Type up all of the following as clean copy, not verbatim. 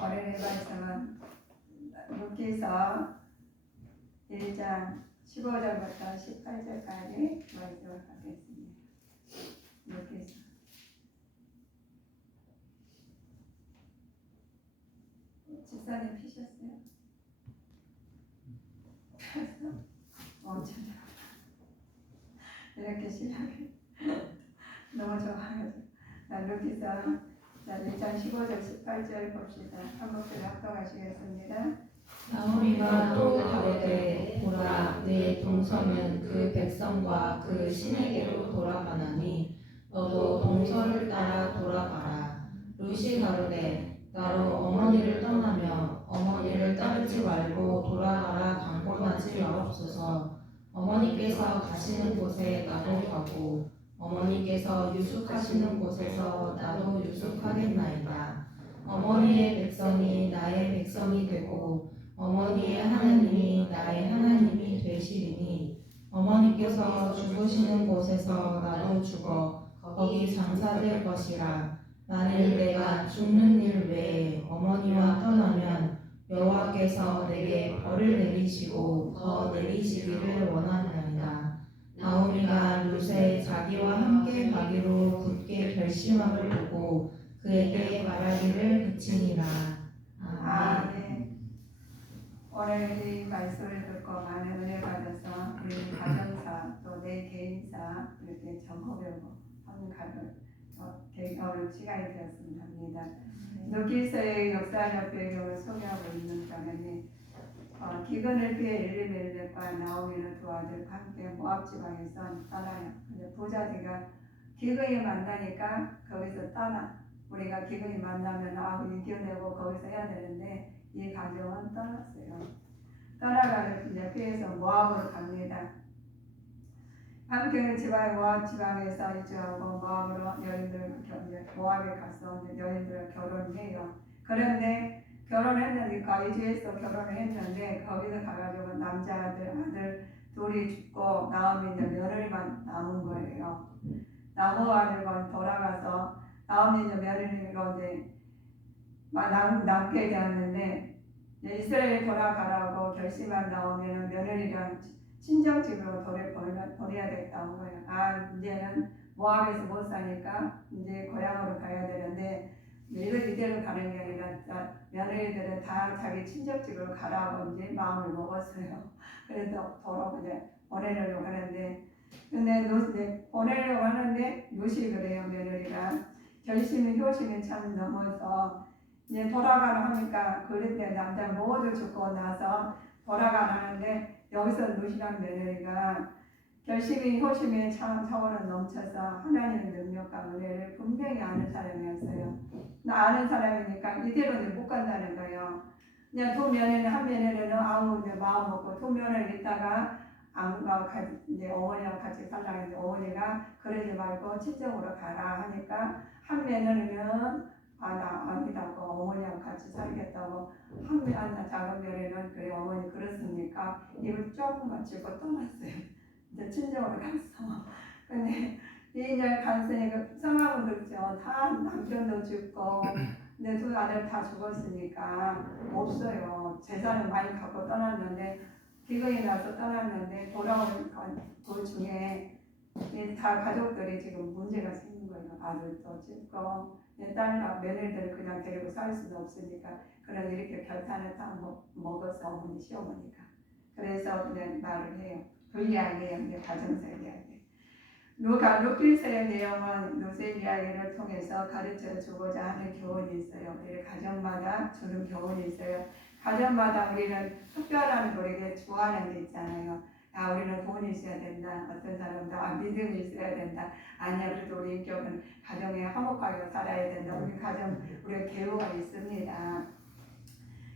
오늘의 말씀은 루키서 1장 15절부터 18절까지 말씀을 하겠습니다. 루키서 집사님 피셨어요? 폈어? 엄청 이렇게 시작해. 너무 좋아요. 루키서 1장 15절 18절 봅시다. 한국들 합독하시겠습니다. 나오미가 또 가로되 보라 내 동서는 그 백성과 그 신에게로 돌아가나니 너도 동서를 따라 돌아가라. 룻이 가로되 나로 어머니를 떠나며 어머니를 따르지 말고 돌아가라 강권하지 마옵소서. 어머니께서 가시는 곳에 나도 가고 어머니께서 유숙하시는 곳에서 나도 유숙하겠나이다. 어머니의 백성이 나의 백성이 되고 어머니의 하나님이 나의 하나님이 되시리니 어머니께서 죽으시는 곳에서 나도 죽어 거기 장사될 것이라. 만일 내가 죽는 일 외에 어머니와 떠나면 여호와께서 내게 벌을 내리시고 더 내리시기를 원하나이다. 나오미가 룻에 자기와 함께 가기로 굳게 결심함을 보고 그에게 말하기를 그치니라. 아멘. 오늘 이 말씀을 듣고 많은 은혜 받아서 우리 가정사 또 내 개인사 이렇게 점검해보고 오늘 시간이 되었습니다. 루키서의 역사적 배경을 소개하고 있는 장면이 기근을 피해 엘리멜렉과 나오미는 두 아들과 함께 모압 지방에서 떠나요. 근데 부자들과 기근이 만나니까 거기서 떠나. 우리가 기근이 만나면 이겨내고 거기서 해야 되는데 이 가정은 떠났어요. 떠나가는 이제 피해서 모압으로 갑니다. 함께 지방 모압 지방에서 이주하고 모압으로 여인들 모압에 가서 여인들 결혼해요. 그런데 결혼했으니까 이주해서 결혼을 했는데 거기서 가가지고 남자아들 둘이 죽고 나오미 며느리만 남은 거예요. 나무 아들과 돌아가서 나오미 며느리가 남게 되었는데 이스라엘에 돌아가라고 결심한 나오미는 며느리랑 친정집으로 보내야 됐다는 거예요. 이제는 모압에서 못 사니까 이제 고향으로 가야 되는데 이대로 가는 게 아니라 며느리들은 다 자기 친정집으로 가라고 이제 마음을 먹었어요. 그래서 도로 이제 보내려고 하는데 근데 보내려고 하는데 룻이 그래요. 며느리가 결심이 효심이 참 넘어서 이제 돌아가라 하니까 그런데 남자 모두 죽고 나서 돌아가라는데 여기서 룻이란 며느리가 결심이 효심의 차원을 넘쳐서 하나님의 능력과 은혜를 분명히 아는 사람이었어요. 아는 사람이니까 이대로는 못 간다는 거예요. 그냥 두 며느리는 한 며느리는 마음 먹고 두 며느리 있다가 이제 어머니와 같이 살라고 했는데 어머니가 그러지 말고 친정으로 가라 하니까 한 며느리는 나 아니다고 어머니하고 같이 살겠다고 작은 며느리는 그래 어머니 그렇습니까? 입을 조금 맞추고 떠났어요. 이제 친정으로 갔어. 근데 이제 갔으니까 상황은 그렇죠. 다 남편도 죽고 근데 두 아들 다 죽었으니까 없어요. 재산을 많이 갖고 떠났는데 기근이 나서 떠났는데 돌아온 도중에 다 가족들이 지금 문제가 생긴 거예요. 아들도 죽고 딸 며느리들을 그냥 데리고 살 수는 없으니까 그런 이렇게 결단을 다 먹었어 어머니 시어머니가. 그래서 그냥 말을 해요. 그 이야기예요. 가정사 이야기. 루키서의 내용은 룻의 이야기를 통해서 가르쳐 주고자 하는 교훈이 있어요. 우리 가정마다 주는 교훈이 있어요. 가정마다 우리는 특별한 우리에게 좋아하는 게 있잖아요. 우리는 돈이 있어야 된다. 어떤 사람도 믿음이 있어야 된다. 아니야 그래도 우리 인격은 가정에 화목하게 살아야 된다. 우리 가정 우리의 계호가 있습니다.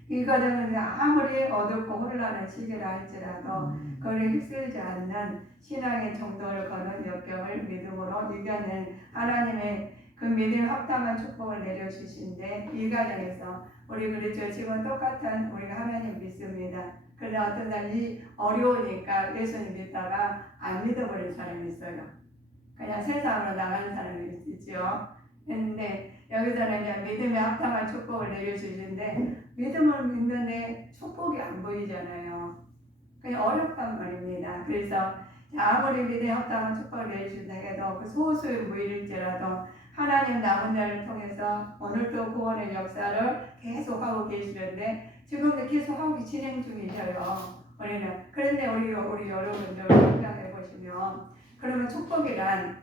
이 가정은 아무리 어둡고 혼란한 시기라 할지라도 그를 휩쓸지 않는 신앙의 정도를 거는 역경을 믿음으로 이겨낸 하나님의 그 믿음 합당한 축복을 내려주신데 이 가정에서 우리 그렇죠. 지금 똑같은 우리가 하나님 믿습니다. 그런데 어떤 날이 어려우니까 예수님 믿다가 안 믿어버린 사람이 있어요. 그냥 세상으로 나가는 사람이 있죠. 그런데 여기서는 이제 믿음의 합당한 축복을 내려주시는 것인데 믿음을 믿는데 축복이 안 보이잖아요. 그냥 어렵단 말입니다. 그래서 아무리 믿음에 합당한 축복을 내주신다 해도 그 소수의 무일일지라도 하나님 남은 자를 통해서 오늘도 구원의 역사를 계속하고 계시는데 지금도 계속하고 진행 중이셔요. 우리는. 그런데 우리 여러분들 생각해 보시면 그러면 축복이란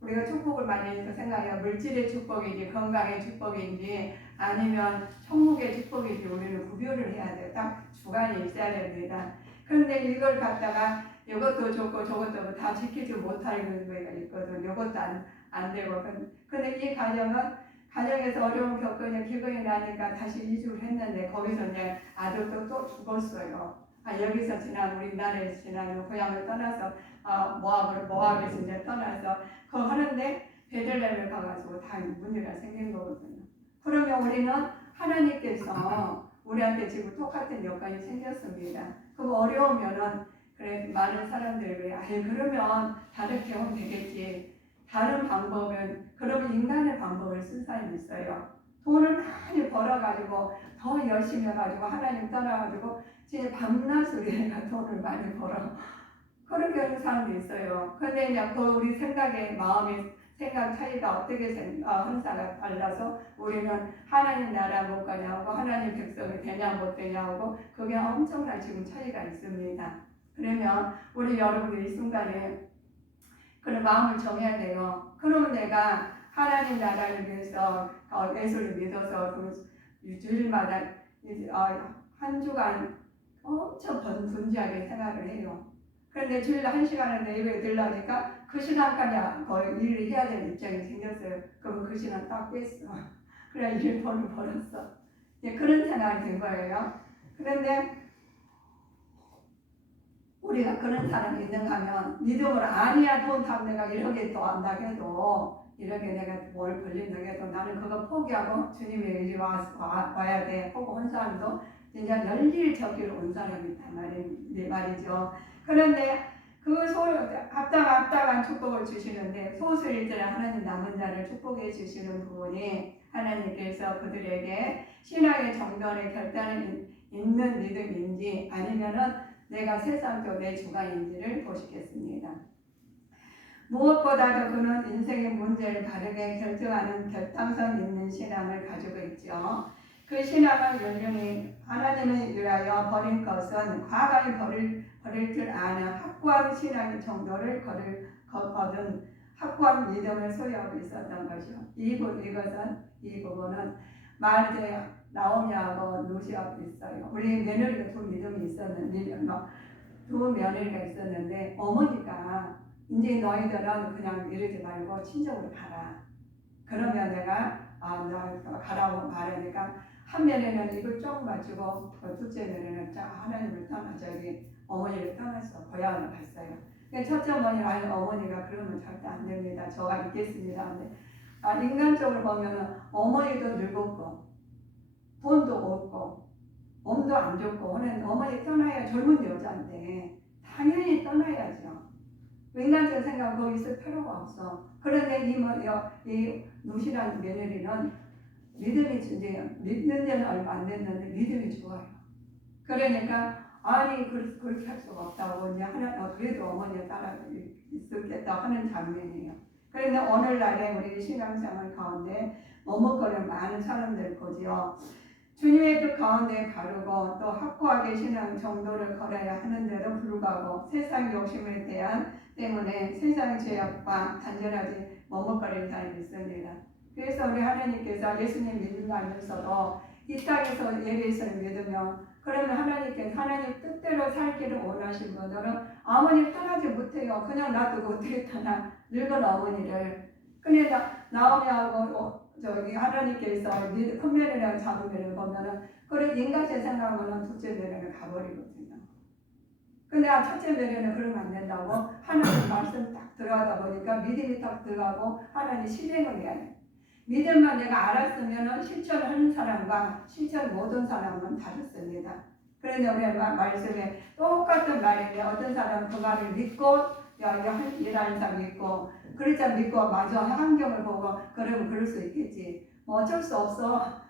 우리가 축복을 많이 생각해요. 물질의 축복인지 건강의 축복인지 아니면 천국의 축복인지 우리는 구별을 해야 돼요. 딱 주관이 있어야 됩니다. 그런데 이걸 갖다가 이것도 좋고 저것도 다 지키지 못하는 거가 있거든. 이것도 안 되고. 근데 이 가정에서 어려운 겪으니 기근이 나니까 다시 이주를 했는데 거기서 이제 아들도 또 죽었어요. 여기서 우리나라에서 지난 고향을 떠나서 모압에서 이제 떠나서 그거 하는데 베들레헴을 가가지고 다 문제가 생긴 거거든요. 그러면 우리는 하나님께서 우리한테 지금 똑같은 여건이 생겼습니다. 그거 어려우면은 그래 많은 사람들이 그러면 다르게 하면 되겠지. 다른 방법은 그러면 인간의 방법을 쓴 사람이 있어요. 돈을 많이 벌어가지고 더 열심히 해가지고 하나님 따라가지고 진짜 밤낮 우리가 돈을 많이 벌어. 그렇게 하는 사람도 있어요. 근데 이제 그 우리 마음의 생각 차이가 어떻게 한사가 달라서 우리는 하나님 나라 못 가냐고 하나님 백성이 되냐 못 되냐고 그게 엄청난 지금 차이가 있습니다. 그러면 우리 여러분들 이 순간에 그런 마음을 정해야 돼요. 그러면 내가 하나님 나라를 위해서 예수를 믿어서 그 주일마다 한 주간 엄청 분주하게 생각을 해요. 그런데 주일에 1시간을 예배에 들라니까 그 시간까지 거의 일을 해야 되는 입장이 생겼어요. 그럼 그 시간 딱 뺐어. 그래 일 돈을 벌었어. 그런 생각이 든 거예요. 그런데 우리가 그런 사람이 있는가 하면 믿음으로 아니야 돈 tab 내가 이렇게 또 안다 해도 이렇게 내가 뭘 벌린다 해도 나는 그거 포기하고 주님의 일이 와야 돼 하고 온 사람도 진짜 열일 저기로 온 사람이 있단 말이죠. 그런데 그 합당한 축복을 주시는데 소수일들은 하나님 남은 자를 축복해 주시는 부분이 하나님께서 그들에게 신앙의 정도의 결단이 있는 믿음인지 아니면은 내가 세상도 내 주관인지를 보시겠습니다. 무엇보다도 그는 인생의 문제를 바르게 결정하는 결단성 있는 신앙을 가지고 있죠. 그 신앙을 연령히 하나님을 위하여 버린 것은 과감히 버릴 줄 아는 확고한 신앙의 정도를 거둔 확고한 믿음을 소유하고 있었던 것이요. 이 부분은 말이제 나오미하고 루시하고 있어요. 우리 며느리가 두 며느리가 있었는데 어머니가 이제 너희들은 그냥 이러지 말고 친정으로 가라. 그러면 내가 너 가라고 말하니까 한 며느리는 이걸 쭉 맞추고 둘째 며느리는 하나님을 어머니를 떠나서 고향을 갔어요. 첫째 어머니가 어머니가 그러면 절대 안 됩니다. 저가 있겠습니다. 근데 인간적으로 보면 어머니도 늙었고 돈도 없고 몸도 안 좋고 하는 어머니 떠나야 젊은 여자인데 당연히 떠나야죠. 인간적인 생각은 거기 있을 필요가 없어. 그런데 이 누시라는 며느리는 믿음이 이제 믿는 데는 얼마 안 됐는데 믿음이 좋아요. 그러니까 그렇게 할 수가 없다고 이제 그래도 어머니가 따라 있었겠다 하는 장면이에요. 그런데 오늘날에 우리 신앙생활 가운데 머뭇거리는 많은 사람들 보지요. 주님의 뜻 가운데 바르고 또 확고하게 신앙 정도를 걸어야 하는데도 불구하고 세상 욕심에 때문에 세상 죄악과 단절하지 머뭇거리는 사람이 있습니다. 그래서 우리 하나님께서 예수님 믿는다면서도 이 땅에서 예배에서는 믿으며 그러면 하나님께서 하나님 뜻대로 살기를 원하신 분들은 어머니를 떠나지 못해요. 그냥 놔두고 어떻게 떠나 늙은 어머니를. 근데 나오미하고 하나님께서 큰 며느리랑 작은 며느리 보면은 그런 인간의 생각으로는 둘째 며느리는 가버리거든요. 근데 첫째 며느리는 그러면 안 된다고 하나님 말씀 딱 들어가다 보니까 믿음이 딱 들어가고 하나님 실행을 해야 돼. 믿음만 내가 알았으면 실천을 하는 사람과 실천 못한 사람은 다릅니다. 그런데 우리 말씀에 똑같은 말인데 어떤 사람은 그 말을 믿고 일하는 사람 믿고 그렇지 믿고 마저 환경을 보고 그러면 그럴 수 있겠지. 뭐 어쩔 수 없어.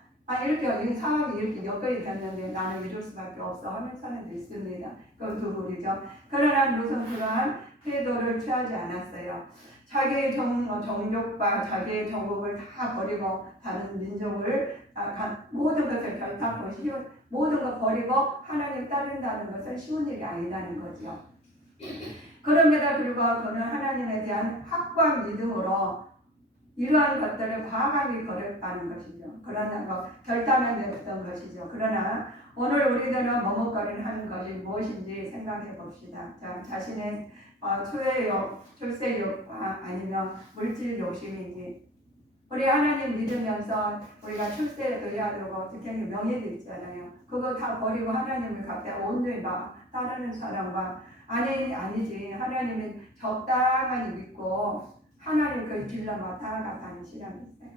이렇게 이 상황이 이렇게 여건이 됐는데 나는 이럴 수밖에 없어 하는 사람도 있습니다. 그건 두 부류죠. 그러나 룻은 그러한 태도를 취하지 않았어요. 자기의 정욕과 자기의 정복을 다 버리고 다른 민족을 모든 것을 결탁하고 모든 것 버리고 하나님 따른다는 것은 쉬운 일이 아니다는 거죠. 그럼에도 불구하고 그는 하나님에 대한 확고한 믿음으로 이러한 것들을 과감히 걸었다는 것이죠. 그러나 결단을 내렸던 것이죠. 그러나 오늘 우리들은 머뭇거리는 것이 무엇인지 생각해 봅시다. 자, 자신의 초회욕, 출세욕과 아니면 물질 욕심인지 우리 하나님 믿으면서 우리가 출세도 해야 되고 특히 명예도 있잖아요. 그거 다 버리고 하나님을 갖다 온전히 따르는 사람과 아니지 하나님이 적당히 믿고 하나님 그 길로 따라가는 신앙이 있어요.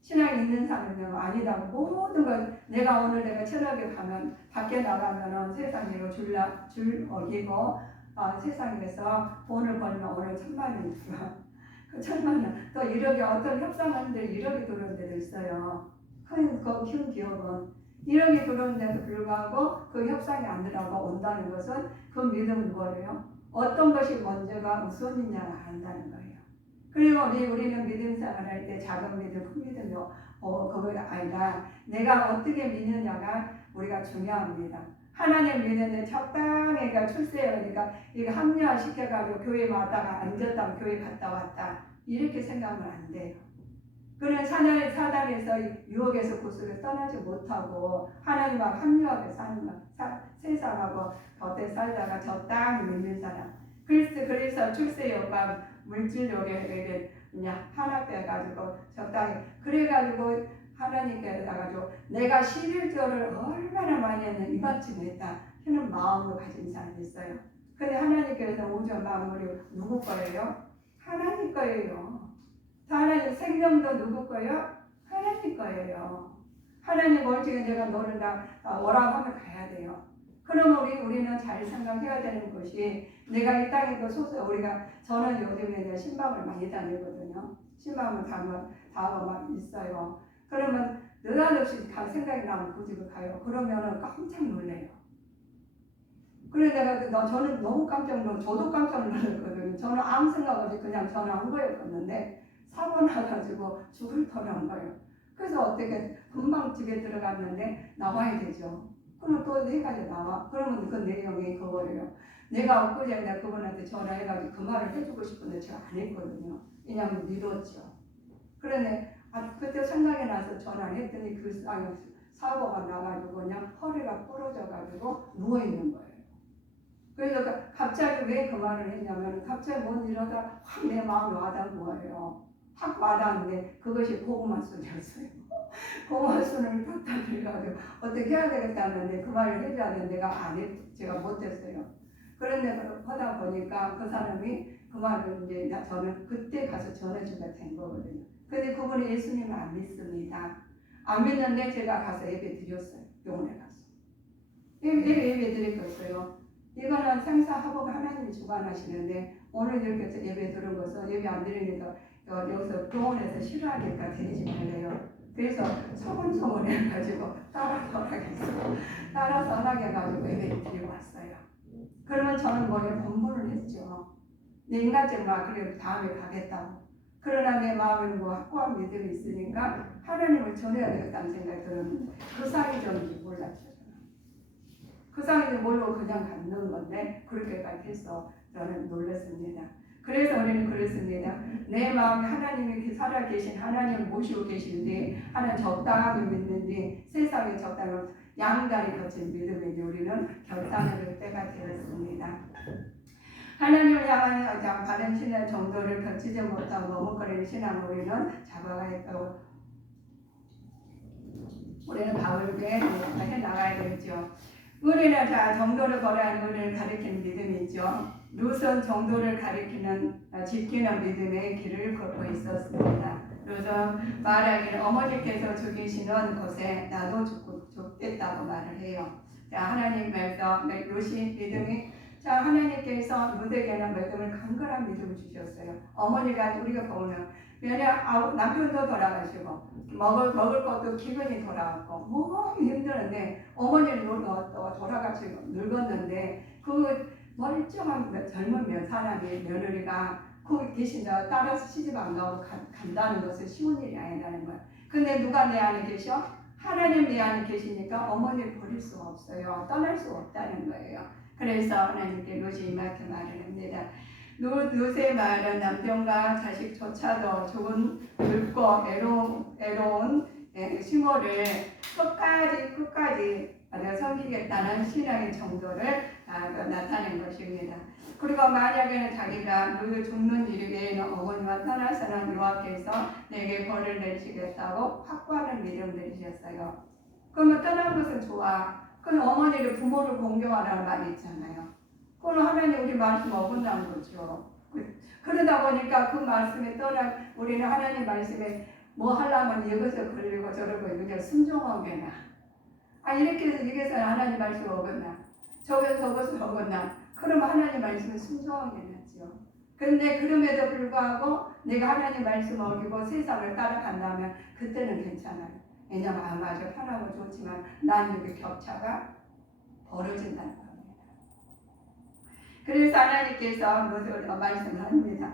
신앙이 있는 사람은 아니다고 모든 걸 내가 오늘 내가 철학에 가면 밖에 나가면은 세상으로 줄 어기고 세상에서 돈을 벌면 오늘 1,000,000원 들어. 그 1,000,000원 또 1억이 어떤 협상하는데 1억이 들어오는 데도 있어요. 큰 기업은 1억이 들어오는데도 불구하고 그 협상이 안 들어가고 온다는 것은 그 믿음은 뭐예요? 어떤 것이 먼저가 우선이냐를 안다는 거예요. 그리고 우리는 믿음 생활할 때 작은 믿음, 큰 믿음도 그거가 아니라 내가 어떻게 믿느냐가 우리가 중요합니다. 하나님 믿는데 적당히 출세하니까 이거 합리화시켜가지고 교회 왔다가 앉았다가 교회 갔다 왔다 이렇게 생각하면 안 돼요. 그는 사단에서 유혹에서 구슬을 떠나지 못하고 하나님과 합리화하게 사는 것, 세상하고 겉에 살다가 적당히 믿는 사람. 그래서 출세욕과 물질욕에 그냥 하나빼가지고 적당히 그래가지고 하나님께 가지고 내가 11조를 얼마나 많이 했는데 이만큼 했다 하는 마음을 가진 사람이 있어요. 근데 하나님께서 우주 마음으로 누구 거예요? 하나님 거예요. 하나님 생명도 누구 거예요? 하나님 거예요. 하나님 멀쩡히 내가 너를 다 오라고 하면 가야 돼요. 그러면 우리는 잘 생각해야 되는 것이 내가 이 땅에 저는 요즘에 신방을 많이 다니거든요. 신방을 다하고 막 있어요. 그러면 느닷없이 생각이 나면 그 집을 가요. 그러면은 깜짝 놀래요. 그래 저는 너무 저도 깜짝 놀랐거든요. 저는 아무 생각 없이 그냥 전화한 거였는데 사고 나가지고 죽을 뻔한 거예요. 그래서 어떻게 금방 집에 들어갔는데 나와야 되죠. 그럼 또 내일까지 나와. 그러면 그 내용이 그거예요. 내가 엊그제 내가 그분한테 전화해가지고 그 말을 해주고 싶은데 제가 안 했거든요. 왜냐하면 믿었죠. 그런데 그때 생각이 나서 전화를 했더니 사고가 나가지고 그냥 허리가 부러져가지고 누워있는 거예요. 그래서 갑자기 왜 그 말을 했냐면 갑자기 못 일어나다 확 내 마음이 와닿은 거예요. 확 와닿는데 그것이 고구마 순이었어요. 고구마 순을 탁탁 들어가지고 어떻게 해야 되겠다는데 그 말을 해줘야 되는데 제가 못했어요. 그런데 하다 보니까 그 사람이 그 말을 이제 저는 그때 가서 전해주게 된 거거든요. 근데 그분이 예수님을 안 믿습니다. 안 믿는데 제가 가서 예배 드렸어요. 병원에 가서. 예배 드렸어요. 이거는 생사하고 하나님이 주관하시는데 오늘 이렇게 예배 들은 것은 예배 안 드리니까 여기서 병원에서 싫어하니까 드리지 말래요. 그래서 소곤소곤 해가지고 따라서 안 하게 해가지고 예배를 드리고 왔어요. 그러면 저는 뭐에 공부를 했죠. 내 인간적으로 그래 다음에 가겠다고. 그러나 내 마음에는 확고한 믿음이 있으니까 하나님을 전해야 되겠다는 생각이 들었는데 그 상이 저는 몰랐죠. 그 상이 모르고 그냥 갖는 건데 그렇게까지 해서 저는 놀랐습니다. 그래서 우리는 그랬습니다. 내 마음에 하나님이 살아계신 하나님을 모시고 계시는데 하나님 적당히 믿는지 세상에 적당히 양다리 거친 믿음인지 우리는 결단할 때가 되었습니다. 하나님을 향한 바른 신의 정도를 거치지 못하고 머뭇거리는 신앙을 우리는 잡아가야 했고 우리는 바울게 해나가야 되겠죠. 우리는 정도를 거래하는 우리를 가리키는 믿음이 있죠. 룻은 정도를 지키는 믿음의 길을 걷고 있었습니다. 룻은 말하기를 어머니께서 죽이시는 곳에 나도 죽겠다고 말을 해요. 하나님께서 룻이 믿음이 하나님께서 룻에게는 믿음을 강건한 믿음을 주셨어요. 어머니가 우리가 보면 남편도 돌아가시고 먹을 것도 기근이 돌아왔고 몸이 힘드는데 어머니는 또 돌아가시고 늙었는데 그 멀쩡한 젊은 사람이 며느리가 거기 계신다 따라서 시집 안 가고 간다는 것은 쉬운 일이 아니라는 거야. 근데 누가 내 안에 계셔? 하나님 내 안에 계시니까 어머니를 버릴 수가 없어요. 떠날 수 없다는 거예요. 그래서 하나님께 롯이 이렇게 말을 합니다. 롯의 말은 남편과 자식조차도 죽은 늙고 애로운 시모를 끝까지 섬기겠다는 신앙의 정도를 나타낸 것입니다. 그리고 만약에 자기가 죽는 일에는 어머니와 떠나서는 여호와께서 내게 벌을 내리시겠다고 확고한 믿음 내리셨어요. 그러면 떠난 것은 좋아. 그건 어머니를 부모를 공경하라는 말이 있잖아요. 그건 하나님 우리 말씀 어긋난 거죠. 그러다 보니까 그 말씀에 우리는 하나님 말씀에 뭐 하려면 이것을 걸리고 저러고 이제 순종하게나. 이렇게 해서 이게서 하나님 말씀 어긋나. 저것을 어긋나. 그러면 하나님 말씀을 순종하게 낫죠. 그런데 그럼에도 불구하고 내가 하나님 말씀 어기고 세상을 따라간다면 그때는 괜찮아요. 왜냐하면 맞아 편하고 좋지만 난 여기 격차가 벌어진다는 겁니다. 그래서 하나님께서 말씀을 합니다.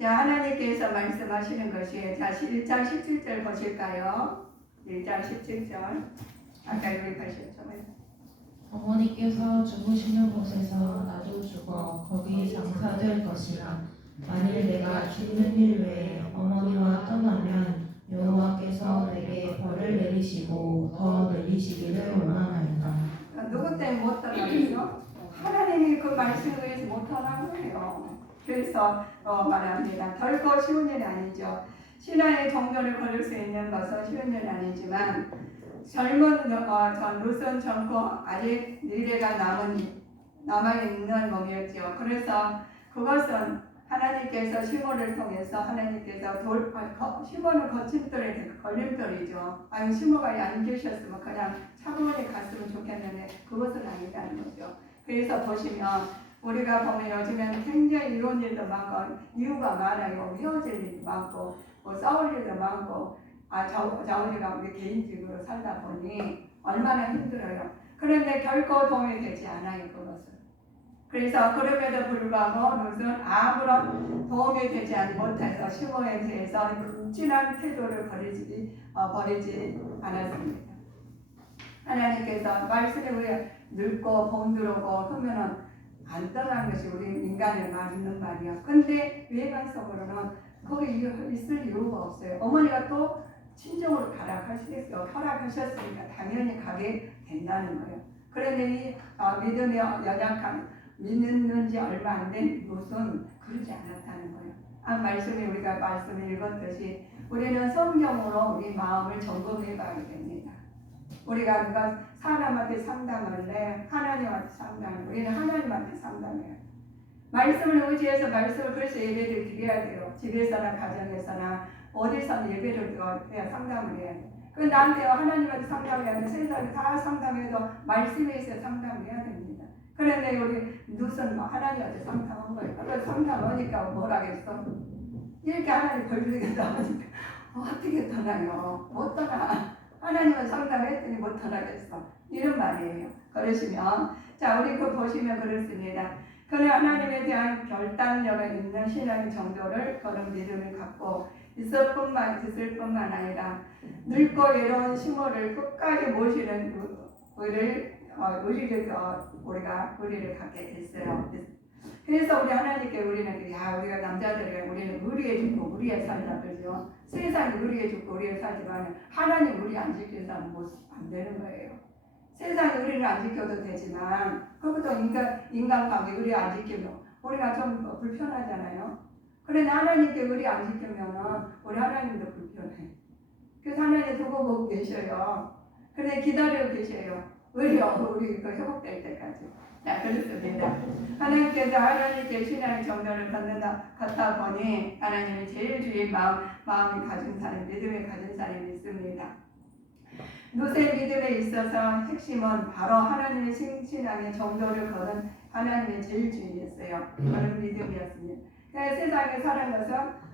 자, 하나님께서 말씀하시는 것이 자 1장 17절 보실까요? 1장 17절 아까 여기 보셨죠? 어머니께서 죽으시는 곳에서 나도 죽어 거기 장사될 것이라. 만일 내가 죽는 일 외에 어머니와 떠나면 여호와께서 내게 벌을 내리시고 더 내리시기를 원하나이다. 누구 때문에 못 떠나겠어? 하나님이 그 말씀을 위해서 못 떠난 거예요. 그래서 말합니다. 결코 쉬운 일이 아니죠. 신앙의 정도를 걸을 수 있는 것은 쉬운 일은 아니지만 젊은 롯은 젊고 아직 미래가 남아있는 몸이었죠. 그래서 그것은 하나님께서 시몬을 통해서 하나님께서 시몬은 걸림돌이죠. 시몬가 안 계셨으면 그냥 차분히 갔으면 좋겠는데 그것은 아니라는 거죠. 그래서 보시면 우리가 보면 요즘에는 굉장히 이런 일도 많고 이유가 많아요. 헤어질 일도 많고 싸울 일도 많고 우리가 우리 개인적으로 살다 보니 얼마나 힘들어요. 그런데 결코 도움이 되지 않아요. 그것은. 그래서 그럼에도 불구하고 롯은 아무런 도움이 되지 못해서 시몬에 대해서 진한 태도를 버리지 않았습니다. 하나님께서 말씀에 우리가 늙고 병들고 하면은 안 떠난 것이 우리 인간의 맞는 말이야. 근데 외관적으로는 거기 있을 이유가 없어요. 어머니가 또 친정으로 가라 하시겠어요. 허락하셨으니까 당연히 가게 된다는 거예요. 그런데 이 믿음이 연약한 믿는지 얼마 안 된 롯은 그러지 않았다는 거예요. 말씀에 우리가 말씀을 읽었듯이 우리는 성경으로 우리 마음을 점검해 봐야 됩니다. 우리가 누가 사람한테 상담을 해 하나님한테 상담을 우리는 하나님한테 상담해요. 말씀을 의지해서 말씀을 그래서 예배를 드려야 돼요. 집에서나 가정에서나 어디서나 예배를 해야 상담을 해야 돼요. 나한테 하나님한테 상담을 해야 돼. 세상에 다 상담해도 말씀에 있어 상담을 해야 됩니다. 그런데 우리 롯은 하나님한테 상담한 거예요. 그래서 상담하니까 뭐라겠어? 이렇게 하나님 걸리겠다 하니까 어떻게 떠나요? 못 떠나. 하나님은 상담했더니 못 떠나겠어. 이런 말이에요. 그러시면 자 우리 보시면 그렇습니다. 그는 하나님에 대한 결단력을 있는 신앙의 정도를 그런 믿음을 갖고 있을 뿐만 아니라 늙고 외로운 시몬을 끝까지 모시는 의리를 갖게 됐어요. 그래서 우리 하나님께 우리는 우리가 남자들이 우리는 의리에 죽고 의리에 살자 그러죠. 세상이 의리에 죽고 의리에 살지만 하나님 의리 안 지키면 안 되는 거예요. 세상이 의리를 안 지켜도 되지만 그것도 인간관계 의리 안 지키면 우리가 좀 불편하잖아요. 그런데 하나님께 의리 안 지키면 우리 하나님도 불편해. 그래서 하나님 두고 보고 계셔요. 그런데 기다리고 계셔요. 우리 회복될 때까지. 자, 그렇습니다. 하나님께서 하나님께 신앙의 정도를 갖다 보니 하나님이 제일 주의 마음이 가진 사람, 믿음을 가진 사람이 있습니다. 롯의 믿음에 있어서 핵심은 바로 하나님의 신앙의 정도를 거는 하나님의 제일 주의였어요. 그런 믿음이었습니다. 세상에 사는 것은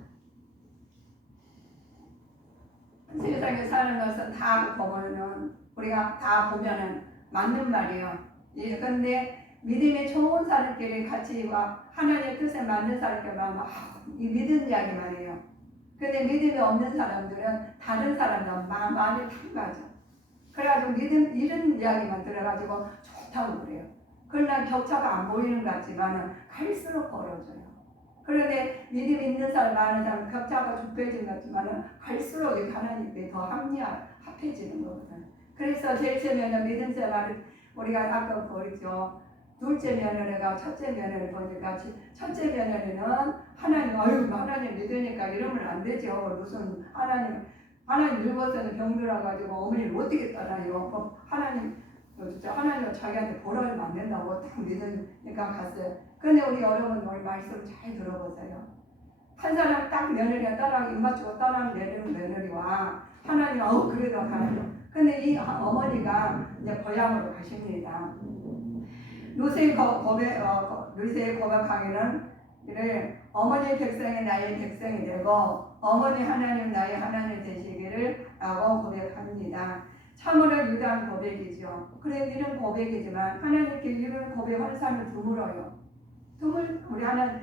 세상에 사는 것은 다 보면은 우리가 다 보면은 맞는 말이에요. 예, 근데 믿음이 좋은 사람끼리 같이 하나님의 뜻에 맞는 사람끼리 이 믿음 이야기만 해요. 근데 믿음이 없는 사람들은 다른 사람과 말이 틀려져. 그래가지고 믿음 이런 이야기만 들어가지고 좋다고 그래요. 그러나 격차가 안 보이는 것 같지만은 갈수록 벌어져요. 그런데 믿음 있는 사람 많은 사람 격차가 좁혀진 것 같지만은 갈수록 하나님께 더 합해지는 거거든요. 그래서 제일째 며느리 믿음세 말을 우리가 아까 보였죠. 둘째 며느리가 첫째 며느리 보니까 첫째 며느리는 하나님 믿으니까 이러면 안 되죠. 무슨 하나님 늙어서는 병들어가지고 어머니를 어떻게 따라요? 하나님은 자기한테 보라를 만든다고 딱 믿으니까 갔어요. 근데 우리 여러분 오늘 말씀을 잘 들어보세요. 한 사람 딱 며느리가 따라하고 입맞추고 따라하는 며느리와 하나님 그래도 하나님. 근데 이 어머니가 이제 고향으로 가십니다. 루시의 고백하기는 이를 어머니 백성이 나의 백성이 되고 어머니 하나님 나의 하나님 되시기를 라고 고백합니다. 참으로 유다한 고백이죠. 그래 이런 고백이지만 하나님께 이런 고백하는 사람은 드물어요. 우리 하나님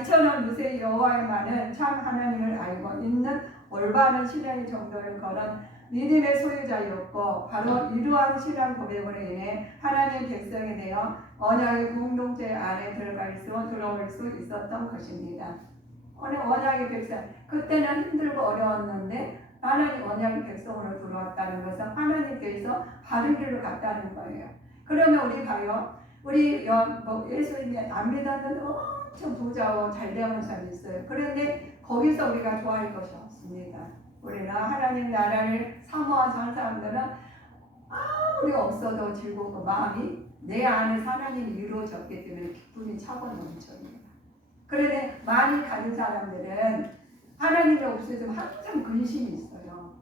이처럼 루시의 여호와의만은 참 하나님을 알고 있는 올바른 신앙의 정도를 거는 믿음의 소유자였고 바로 이러한 신앙 고백으로 인해 하나님의 백성이 되어 언약의 공동체 안에 들어올 수 있었던 것입니다. 오늘 언약의 백성 그때는 힘들고 어려웠는데 하나님 언약의 백성으로 들어왔다는 것은 하나님께서 바른 길로 갔다는 거예요. 그러면 우리 봐요. 우리 예수님이 안 믿었는데 엄청 부자고 잘 되는 사람이 있어요. 그런데 거기서 우리가 좋아할 것이 없습니다. 우리는 하나님 나라를 사모하는 사람들은 아무리 없어도 즐겁고 마음이 내 안에서 하나님이 이루어졌기 때문에 기쁨이 차고 넘쳐요. 그런데 많이 가진 사람들은 하나님이 없어도 항상 근심이 있어요.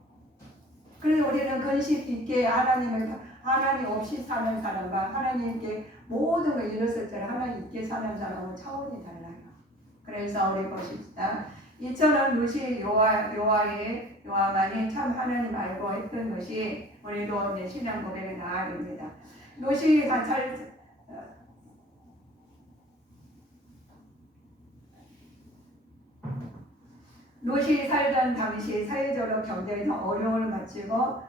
그래서 우리는 근심 있게 하나님 없이 사는 사람과 하나님께 모든 걸 이뤘을 때 하나님 있게 사는 사람은 차원이 달라요. 그래서 우리 보십시다. 이처럼 루시 요하만이 참 하나님 알고 했던 것이 우리도 이제 신앙 고백에 나아야 됩니다. 롯이 살던 당시 사회적으로 경제에서 어려움을 마치고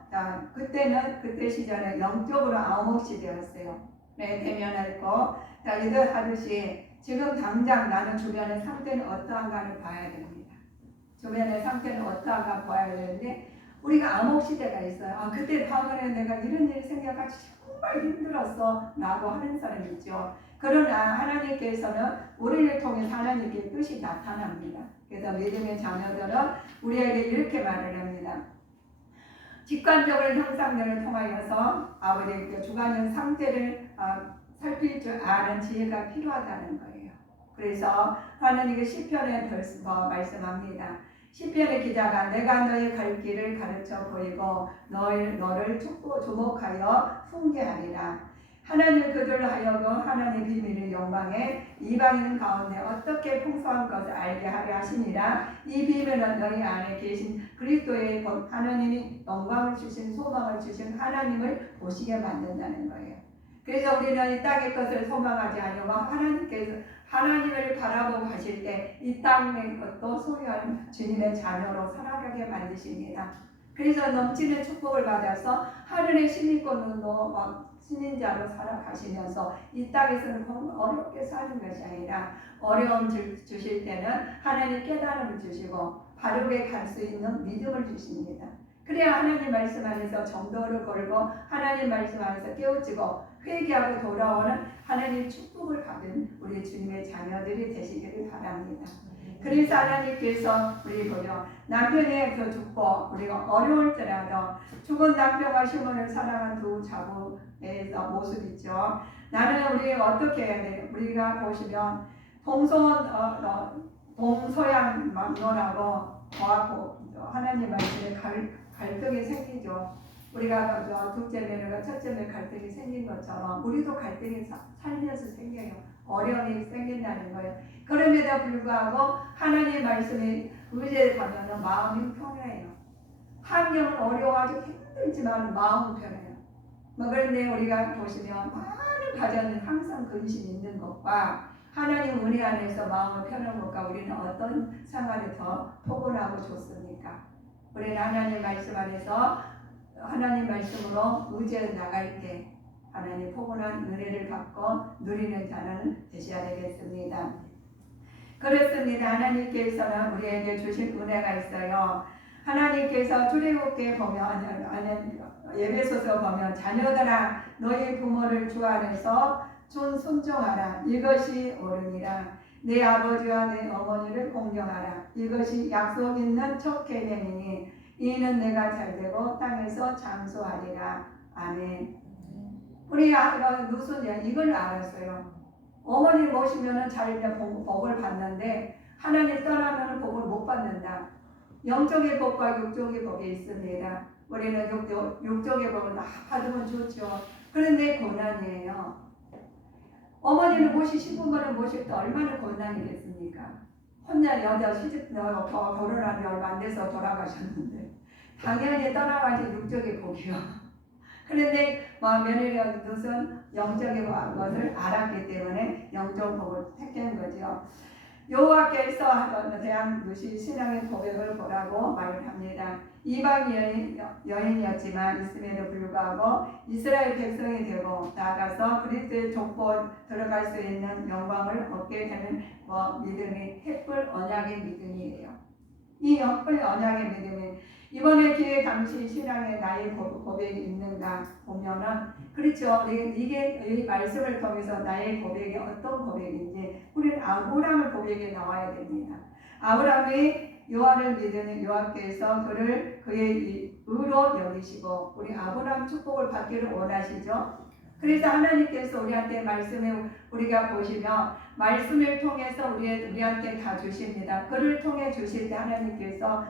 그때 시절에 영적으로 암흑 시대였어요. 네, 대면했고 이들 하듯이 지금 당장 나는 주변의 상태는 어떠한가를 봐야 됩니다. 주변의 상태는 어떠한가 봐야 되는데 우리가 암흑 시대가 있어요. 그때 방언에 내가 이런 일이 생겨가지고 정말 힘들었어 라고 하는 사람이 있죠. 그러나 하나님께서는 우리를 통해 하나님께 뜻이 나타납니다. 그래서 믿음의 자녀들은 우리에게 이렇게 말을 합니다. 직관적으로 형상들을 통하여서 아버지의 주관적 상태를 살필 줄 아는 지혜가 필요하다는 거예요. 그래서 하나님의 시편에 말씀합니다. 시편의 기자가 내가 너의 갈 길을 가르쳐 보이고 너를 주목하여 훈계하리라. 하나님 그들로 하여금 하나님의 비밀의 영광에 이방인 가운데 어떻게 풍성한 것을 알게 하려 하시니라. 이 비밀은 너희 안에 계신 그리스도의 하나님이 영광을 주신 소망을 주신 하나님을 보시게 만든다는 거예요. 그래서 우리는 이 땅의 것을 소망하지 않으며 하나님을 바라보고 가실 때 이 땅의 것도 소유하는 주님의 자녀로 살아가게 만드십니다. 그래서 넘치는 축복을 받아서 하늘의 신인자로 살아가시면서 이 땅에서는 어렵게 사는 것이 아니라 어려움 주실 때는 하나님 깨달음을 주시고 바르게 갈 수 있는 믿음을 주십니다. 그래야 하나님 말씀 안에서 정도를 걸고 하나님 말씀 안에서 깨우치고 회개하고 돌아오는 하나님 축복을 받은 우리 주님의 자녀들이 되시기를 바랍니다. 그래서 하나님께서 우리 보여 남편의 그 죽고 우리가 어려울 때라도 죽은 남편과 시몬을 사랑한 두 자부의 모습 있죠. 나는 우리 어떻게 해야 돼요? 우리가 보시면 동서양 막론하고 하나님 말씀에 갈등이 생기죠. 우리가 둘째 며느리가 첫째 며느리 갈등이 생긴 것처럼 우리도 갈등이 살면서 생겨요. 어려움이 생긴다는 거예요. 그럼에도 불구하고 하나님의 말씀에 의지에 가면 마음이 평해요. 환경은 어려워가지고 힘들지만 마음은 편해요. 그런데 우리가 보시면 많은 가정이 항상 근심이 있는 것과 하나님 은혜 안에서 마음을 펴는 것과 우리는 어떤 생활이 더 포근하고 좋습니까? 우리는 하나님 말씀 안에서 하나님 말씀으로 의지해 나갈 때 하나님 포근한 은혜를 받고 누리는 자는 되셔야 되겠습니다. 그렇습니다. 하나님께서는 우리에게 주신 은혜가 있어요. 하나님께서 출애굽기에 보면 에베소서 보면 자녀들아 너희 부모를 주 안에서 순종하라 이것이 옳으니라 내 아버지와 내 어머니를 공경하라 이것이 약속 있는 첫 계명이니 이는 내가 잘되고 땅에서 장수하리라. 아멘. 우리 누수는 이걸 알았어요. 어머니 모시면은 잘 복을 받는데 하나님 떠나면은 복을 못 받는다. 영적의 복과 육적의 복이 있습니다. 우리는 육적의 복을 받으면 좋죠. 그런데 고난이에요. 어머니를 모시 신부모를 모실 때 얼마나 고난이겠습니까? 혼자 여자 시집 결혼한 지 얼마 안 돼서 돌아가셨는데 당연히 떠나가신 육적의 복이요. 그런데 며느리가 무슨 영적인 것을 알았기 때문에 영적 복을 택한 거죠. 여호와께서 대한 누시 신앙의 고백을 보라고 말을 합니다. 이방 여인이었지만 있음에도 불구하고 이스라엘 백성이 되고 나아가서 그리스도의 족보 들어갈 수 있는 영광을 얻게 되는 믿음이 햇불 언약의 믿음이에요. 이 햇불 언약의 믿음이 이번에 기회 당시 신앙에 나의 고백이 있는가 보면은 그렇죠. 이게 이 말씀을 통해서 나의 고백이 어떤 고백인지 우리는 아브라함의 고백이 나와야 됩니다. 아브라함이 여호와를 믿으니 여호와께서 그를 그의 의로 여기시고 우리 아브라함 축복을 받기를 원하시죠. 그래서 하나님께서 우리한테 말씀에 우리가 보시면 말씀을 통해서 우리한테 다 주십니다. 그를 통해 주실 때 하나님께서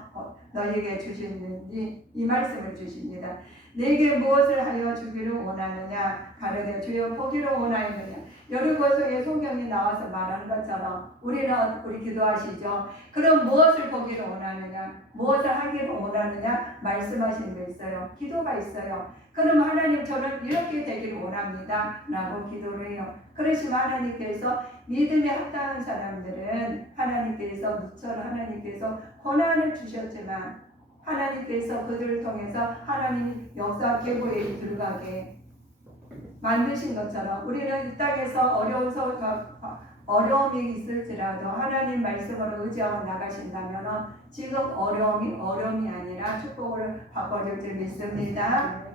너에게 주시는지 이 말씀을 주십니다. 내게 무엇을 하여 주기를 원하느냐 가로되 주여 보기를 원하느냐 여러 곳에 성경이 나와서 말하는 것처럼 우리 기도하시죠. 그럼 무엇을 보기를 원하느냐 무엇을 하기를 원하느냐 말씀하시는 게 있어요. 기도가 있어요. 그럼 하나님 저는 이렇게 되기를 원합니다 라고 기도를 해요. 그러시면 하나님께서 믿음에 합당한 사람들은 하나님께서 무처럼 하나님께서 고난을 주셨지만 하나님께서 그들을 통해서 하나님 역사 계보에 들어가게 만드신 것처럼 우리는 이 땅에서 어려움이 있을지라도 하나님 말씀으로 의지하고 나가신다면 지금 어려움이 아니라 축복을 바꿔줄 줄 믿습니다.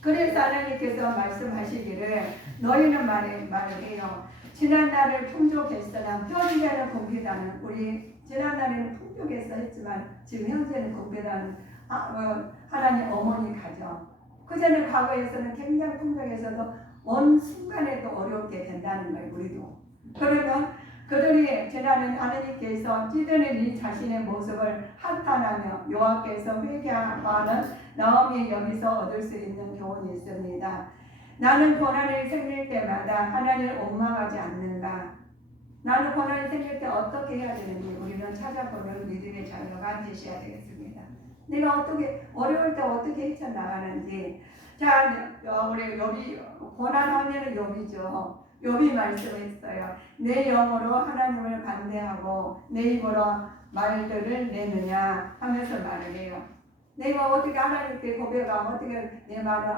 그래서 하나님께서 말씀하시기를 너희는 말해요. 지난날을 풍족했으나 현재는 공개다는 우리 지난날에는 풍족했어 했지만 지금 현재는 공개다는 하나님 어머니 가정 그전에 과거에서는 굉장히 풍족해서도 어느 순간에도 어렵게 된다는 거예요. 우리도 그러면 그들이 지나는 하나님께서 찌드는 이 자신의 모습을 한탄하며 여호와께서 회개하는 나오미 여기서 얻을 수 있는 교훈이 있습니다. 나는 고난이 생길 때마다 하나님을 원망하지 않는가? 나는 고난이 생길 때 어떻게 해야 되는지 우리는 찾아보는 믿음의 자녀가 되셔야 되겠습니다. 내가 어려울 때 어떻게 헤쳐나가는지. 자, 우리 고난하면은 욥이죠. 욥이 말씀했어요. 내 영으로 하나님을 반대하고 내 입으로 말들을 내느냐 하면서 말을 해요. 내가 어떻게 하나님께 고백하면 어떻게 내 말을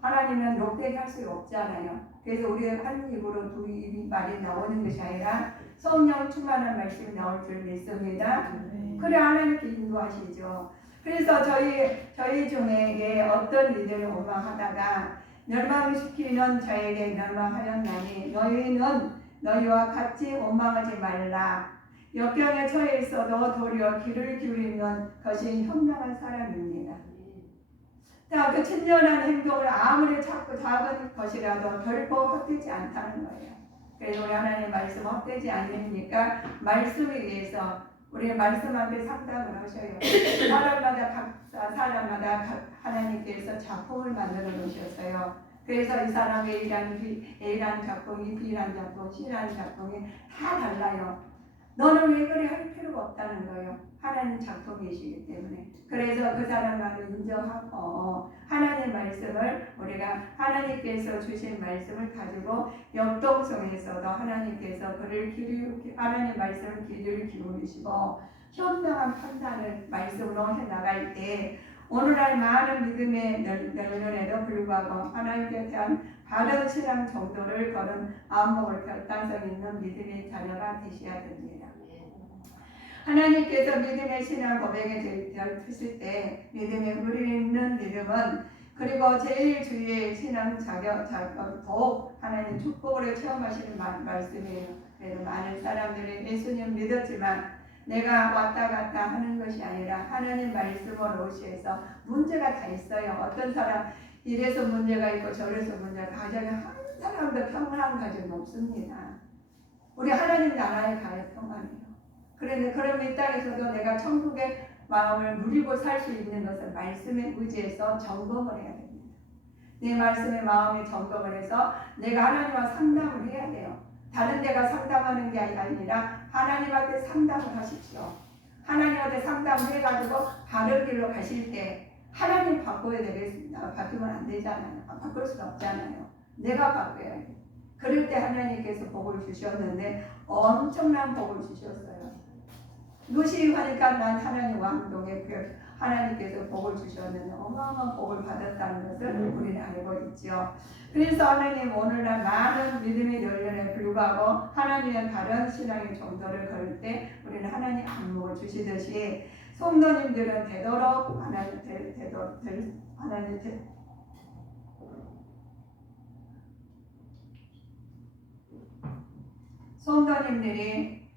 하나님은 욕되게 할 수 없잖아요. 그래서 우리의 한 입으로 두 입이 말이 나오는 것이 아니라 성령 충만한 말씀이 나올 줄 믿습니다. 그래 하나님께 인도하시죠. 그래서 저희 중에게 어떤 일들을 원망하다가 멸망시키는 자에게 멸망하였나니 너희는 너희와 같이 원망하지 말라. 역경에 처해 있어도 도리어 귀를 기울이는 것이 현명한 사람입니다. 자, 그 친절한 행동을 아무리 작은 것이라도 결코 헛되지 않다는 거예요. 그래서 우리 하나님 말씀 헛되지 않으니까 말씀에 의해서 우리 말씀 앞에 상담을 하셔요. 사람마다 하나님께서 작품을 만들어 놓으셨어요. 그래서 이 사람의 A라는 작품이 B라는 작품, C라는 작품이 다 달라요. 너는 왜 그래 할 필요가 없다는 거예요. 하나님 작품이시기 때문에. 그래서 그 사람만을 인정하고 하나님 말씀을 우리가 하나님께서 주신 말씀을 가지고 역동성에서도 하나님께서 하나님 말씀을 귀를 기울이시고 현명한 판단을 말씀으로 해나갈 때 오늘날 많은 믿음의 널널에도 불구하고 하나님께 대한 바른 신앙 정도를 거는 안목을 결단성 있는 믿음의 자녀가 되셔야 됩니다. 하나님께서 믿음의 신앙 고백에 드실 때 믿음의 뿌리 있는 믿음은 그리고 제일 주의 신앙 자격 더욱 하나님 축복으로 체험하시는 말씀이에요. 그래서 많은 사람들이 예수님 믿었지만 내가 왔다 갔다 하는 것이 아니라 하나님 말씀을 오시해서 문제가 다 있어요. 어떤 사람 이래서 문제가 있고 저래서 문제가 가정에 한 사람도 평안한 가정이 없습니다. 우리 하나님 나라에 가야 평안해요. 그런데 그럼 이 땅에서도 내가 천국의 마음을 누리고 살 수 있는 것은 말씀에 의지해서 점검을 해야 됩니다. 내 말씀의 마음에 점검을 해서 내가 하나님과 상담을 해야 돼요. 다른 데가 상담하는 게 아니라 하나님한테 상담을 하십시오. 하나님한테 상담을 해가지고 바른 길로 가실 때 하나님 바꿔야 되겠습니다. 바뀌면 안 되잖아요. 바꿀 수 없잖아요. 내가 바꿔야 돼. 그럴 때 하나님께서 복을 주셨는데 엄청난 복을 주셨어요. 무시하니까 난 하나님과 행동에 하나님께서 복을 주셨는데 어마어마한 복을 받았다는 것을 우리는 알고 있죠. 그래서 하나님 오늘날 많은 믿음의 열련에 불구하고 하나님의 다른 신앙의 정도를 걸을 때 우리는 하나님 안목을 주시듯이 성도님들은 되도록 성도님들이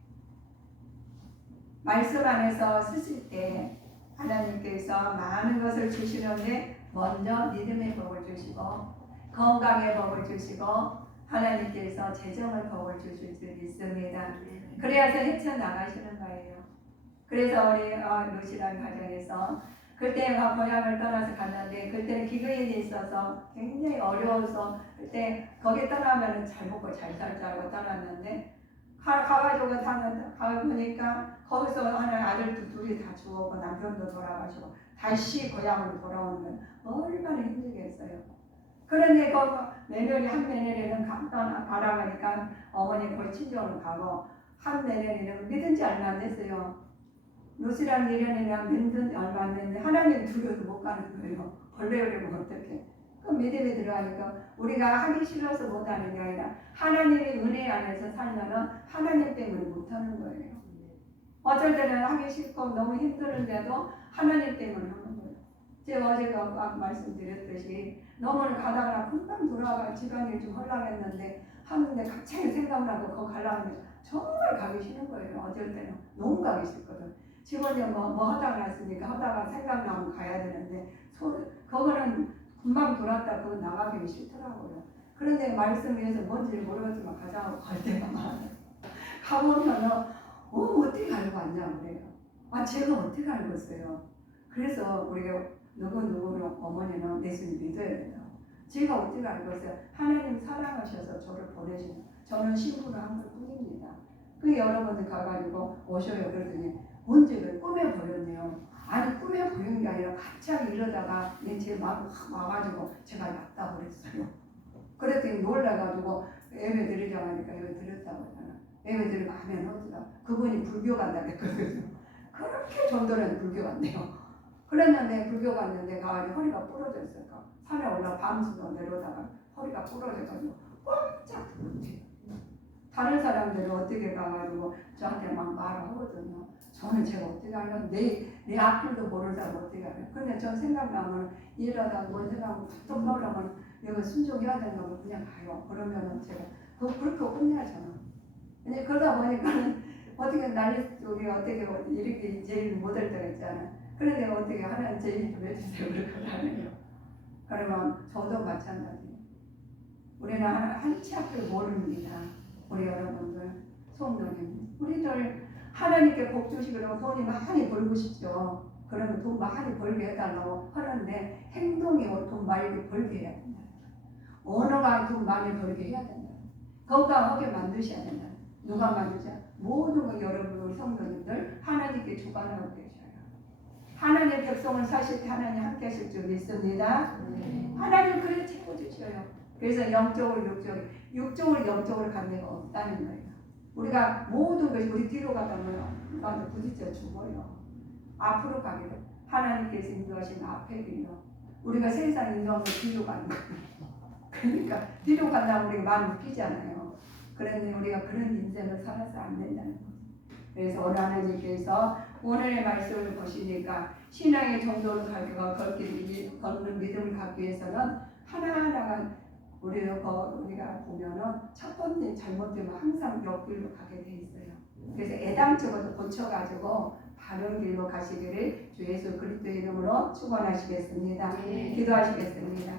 말씀 안에서 쓰실 때 하나님께서 많은 것을 주시는데 먼저 믿음의 복을 주시고 건강의 복을 주시고 하나님께서 재정의 복을 주실 줄 믿습니다. 그래야서 헤쳐나가시는 거예요. 그래서 우리 루시란 가정에서 그때가 고향을 떠나서 갔는데 그때는 기근이 있어서 굉장히 어려워서 그때 거기 떠나면 잘 먹고 잘 살 줄 알고 떠났는데 가가지고 가보니까 거기서 하나 아들 둘이 다 죽었고 남편도 돌아가시고 다시 고향으로 돌아오는 건 얼마나 힘들겠어요. 그런데 매년이 한 매년에는 가라가니까 어머니 거기 친정으로 가고 한 매년에는 믿은 지 얼마 안 됐어요. 루시랑 미련이랑 믿은 지 얼마 안 됐는데 하나님 두려워도 못 가는 거예요. 벌레 오려면 어떡해. 그 믿음이 들어가니까 우리가 하기 싫어서 못하는 게 아니라 하나님의 은혜 안에서 살면은 하나님 때문에 못하는 거예요. 어쩔 때는 하기 싫고 너무 힘드는데도 하나님 때문에 하는 거예요. 제가 어제 말씀드렸듯이 너무 가다가 금방 돌아가 집안일 좀 하려고 하는데 갑자기 생각나고 거기 가려고 하면 정말 가기 싫은 거예요. 어쩔 때는 너무 가기 싫거든. 직원이 뭐 하다가 났으니까 하다가 생각나면 가야 되는데 그거는 금방 돌았다 그거 나가기 싫더라고요. 그런데 말씀 위해서 뭔지 모르겠지만 가자고 갈 때가 많아요. 가보면은 어떻게 알고 왔냐 그래요. 제가 어떻게 알고 있어요. 그래서 우리가 누구는 어머니는 예수님 믿어야 돼요. 제가 어떻게 알고 있어요. 하나님 사랑하셔서 저를 보내신 저는 신부를 한 것 뿐입니다. 그 여러분들 가가지고 오셔요. 그러더니 언제 꿈에 보였네요. 아니 꿈에 보인 게 아니라 갑자기 이러다가 제 마음 확 와가지고 제가 났다고 그랬어요. 그랬더니 놀라가지고 예배 드리자고 하니까 예배 드렸다고 하잖아. 예배 드리고 하면 어디다 그분이 불교 간다고 했거든요. 그렇게 정도는 불교 간대요. 그랬는데 불교 갔는데 가가지고 허리가 부러졌어요. 산에 올라 밤새도 내려다가 허리가 부러져가지고 꼼짝 못해요. 다른 사람들은 어떻게 가가지고 저한테 막 말을 하거든요. 저는 제가 어떻게 하면 내 앞길도 모르는 사람 어떻게 하면. 근데 저 생각나면 일하다가 뭔 생각하면 툭 나오려면 이거 순종해야 되는 거면 그냥 가요. 그러면은 제가 그렇게 끝내야잖아. 근데 그러다 보니까는 어떻게 우리 어떻게 이렇게 제일 못할 때가 있잖아. 그런데 어떻게 하나님 제일 좀 해주세요. 그렇게 하네요. 그러면 저도 마찬가지예요. 우리는 한치 앞을 모릅니다. 우리 여러분들, 성도님, 우리들 하나님께 복 주시고 돈이 많이 벌고 싶죠. 그러면 돈 많이 벌게 해달라고 하는데 행동이 돈 많이 벌게 해야 된다. 언어가 돈 많이 벌게 해야 된다. 건강하게 만드셔야 된다. 누가 말이죠? 모든 거 여러분 우리 성도님들 하나님께 주관하고 계셔요. 하나님의 백성을 사실 때 하나님 함께 하실 줄 믿습니다. 하나님 그래 채워주셔요. 그래서 영적으로 육적으로 영적으로 간 데가 없다는 거예요. 우리가 모든 것이 우리 뒤로 가다 보면 나도 부딪혀 죽어요. 앞으로 가게 돼. 하나님께서 인도하신 앞에 길로. 우리가 세상 인도하면 뒤로 가는 거예요. 그러니까 뒤로 간다면 우리가 마음 웃기잖아요. 그런데 우리가 그런 인생을 살아서 안 된다는 거예요. 그래서 오늘 하나님께서 오늘의 말씀을 보시니까 신앙의 정도를 걷는 믿음을 갖기 위해서는 하나하나가 우리가 보면은 첫 번째 잘못되면 항상 옆길로 가게 돼 있어요. 그래서 애당초부터 고쳐가지고 바른 길로 가시기를 주 예수 그리스도의 이름으로 축원하시겠습니다. 기도하시겠습니다.